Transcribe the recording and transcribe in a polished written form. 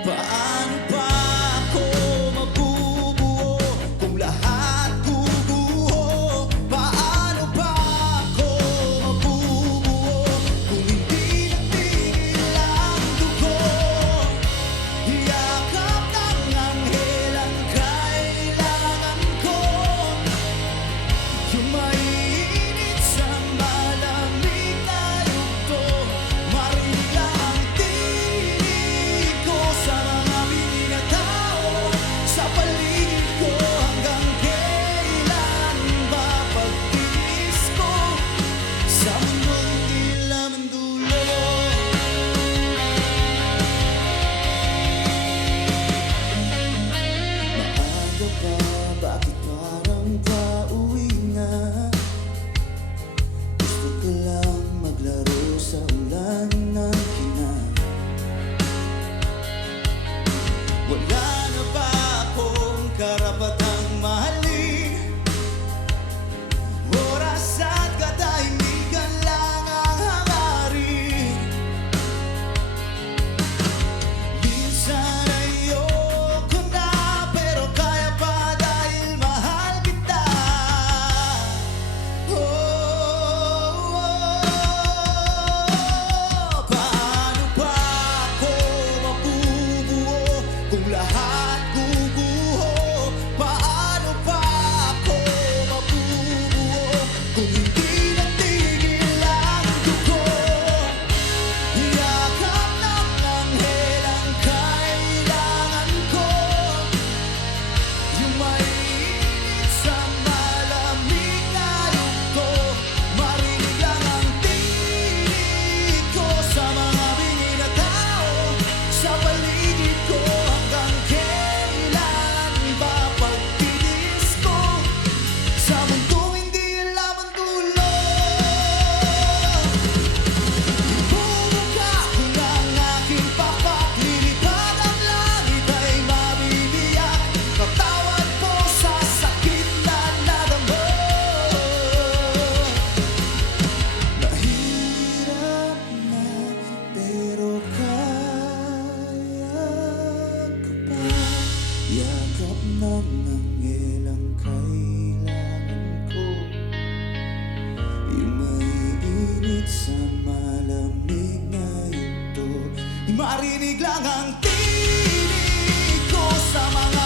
Paano pa ako mabubuo kung lahat guguho? Paano pa ako mabubuo kung hindi natigil ang dugo? Yakap ng anghel ang kailangan ko, yung mainit sa malamig na yugto. Marinig ang tinig ko sa mga binatao sa paligid ko. Hanggang kailan ba pagtiis ko sa mundong di laman dulo? Maaga pa, bakit parang pauwi na? Gusto ko lang maglaro sa ulan ng kina. Wala na ba akong karapatang mahalin? Oras at katahimikan lang ang hangarin. Minsan ayoko na, pero kaya pa dahil mahal kita. Paano pa ako mabubuo kung lahat guguho? Paano pa ako mabubuo kung hindi natigil ang dugo? Yakap ng anghel ang kailangan ko, yung mainit sa malamig na yugto. Marinig lang ang tinig ko sa mga bingin na tao sa paligid ko. Hanggang kailan ba pagtitis ko sa mundong hindi alam ang dulo? Ibubuka ko ng aking pakpak, lilipad ang langit ay mabibiyak. Patawad po sa sakit na nadama. Mahirap na, pero kaya ko pa. Yakap ng anghel ang kailangan ko, yung maiinit sa malamig na yugto. Marinig lang ang tinig ko sa mga